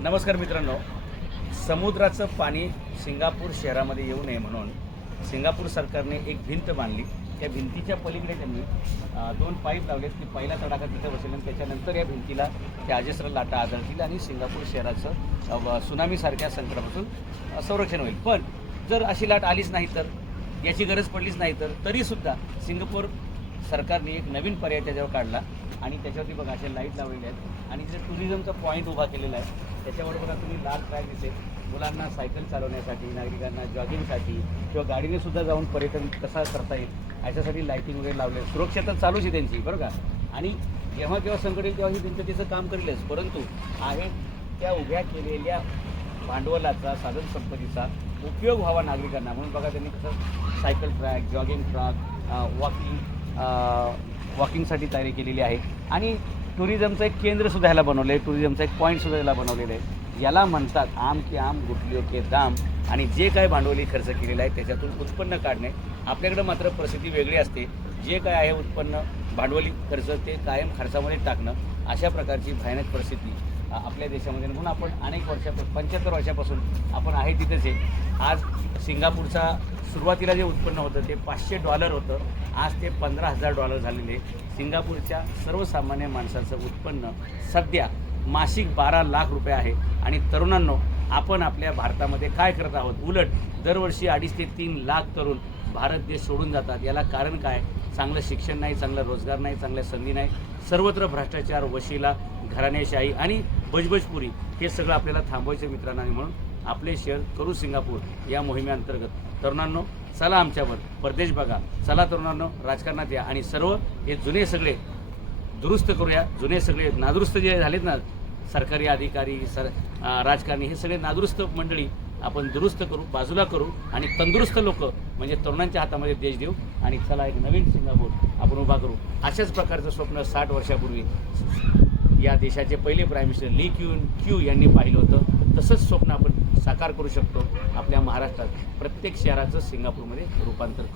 नमस्कार मित्रांनो. समुद्राचं पाणी सिंगापूर शहरामध्ये येऊ नये म्हणून सिंगापूर सरकारने एक भिंत बांधली. त्या भिंतीच्या पलीकडे त्यांनी दोन पाईप लावलेत. की पहिला तडाखा तिथं बसेल आणि त्याच्यानंतर या भिंतीला त्या अजस्र लाटा आदळतील आणि सिंगापूर शहराचं व- सुनामीसारख्या संकटापासून संरक्षण होईल. पण जर अशी लाट आलीच नाही तर याची गरज पडलीच नाही तर तरीसुद्धा सिंगापूर सरकारने एक नवीन पर्याय त्याच्यावर काढला. आणि त्याच्यावरती बघा असे लाइट लावलेले आहेत. आणि जे टुरिझमचा पॉईंट उभा केलेला आहे त्याच्यावर बघा तुम्ही लाल ट्रॅक दिसेल. मुलांना सायकल चालवण्यासाठी नागरिकांना जॉगिंगसाठी किंवा गाडीने सुद्धा जाऊन पर्यटन कसा करता येईल याच्यासाठी लाईटिंग वगैरे लावले. सुरक्षा तर चालूच आहे त्यांची बरं का? आणि जेव्हा केव्हा संकट येईल तेव्हा ही त्यांचं त्याचं काम करेलच. परंतु आहे त्या उभ्या केलेल्या भांडवलाचा साधन संपत्तीचा उपयोग व्हावा नागरिकांना. म्हणून बघा त्यांनी कसं cycle track jogging track walking वॉकिंगसाठी तयारी केलेली आहे. आणि टुरिझमचं एक केंद्रसुद्धा ह्याला बनवलं आहे टुरिझमचं एक पॉईंटसुद्धा याला बनवलेलं आहे. याला म्हणतात आम की आम गुटलिओ के दाम. आणि जे काय भांडवली खर्च केलेलं आहे त्याच्यातून उत्पन्न काढणे. आपल्याकडं मात्र परिस्थिती वेगळी असते. जे काय आहे उत्पन्न भांडवली खर्च ते कायम खर्चामध्ये टाकणं अशा प्रकारची भयानक परिस्थिती आपल्या देशामध्ये. म्हणून आपण अनेक वर्षापासून पंच्याहत्तर वर्षापासून आपण आहे तिथेच आहे. आज सिंगापूरचा सुरुवातीला जे उत्पन्न होतं ते पाचशे डॉलर होतं. आज ते पंधरा हजार डॉलर झालेले सिंगापूरच्या सर्वसामान्य माणसाचं उत्पन्न सध्या मासिक बारा लाख रुपये आहे. आणि तरुणांनो आपण आपल्या भारतामध्ये काय करत आहोत? उलट दरवर्षी अडीच ते तीन लाख तरुण भारत देश सोडून जातात. याला कारण काय? चांगलं शिक्षण नाही चांगला रोजगार नाही चांगल्या संधी नाही. सर्वत्र भ्रष्टाचार वशिला घराणेशाही आणि बजबजपुरी हे सगळं आपल्याला थांबवायचं मित्रांनो आणि म्हणून आपले शहर करू सिंगापूर या मोहिमेअंतर्गत. तरुणांनो चला आमच्यावर परदेश बघा. चला तरुणांनो राजकारणात या. आणि सर्व हे जुने सगळे दुरुस्त करूया. जुने सगळे नादुरुस्त जे झालेत ना सरकारी अधिकारी सर राजकारणी हे सगळे नादुरुस्त मंडळी आपण दुरुस्त करू बाजूला करू आणि तंदुरुस्त लोक म्हणजे तरुणांच्या हातामध्ये देश देऊ आणि चला एक नवीन सिंगापूर आपण उभा करू. अशाच प्रकारचं स्वप्न साठ वर्षापूर्वी. या देशाचे पहिले prime minister Lee Kuan Yew यांनी पाहिलं होतं. तसंच स्वप्न आपण साकार करू शकतो आपल्या महाराष्ट्रात. प्रत्येक शहराचं सिंगापूरमध्ये रूपांतर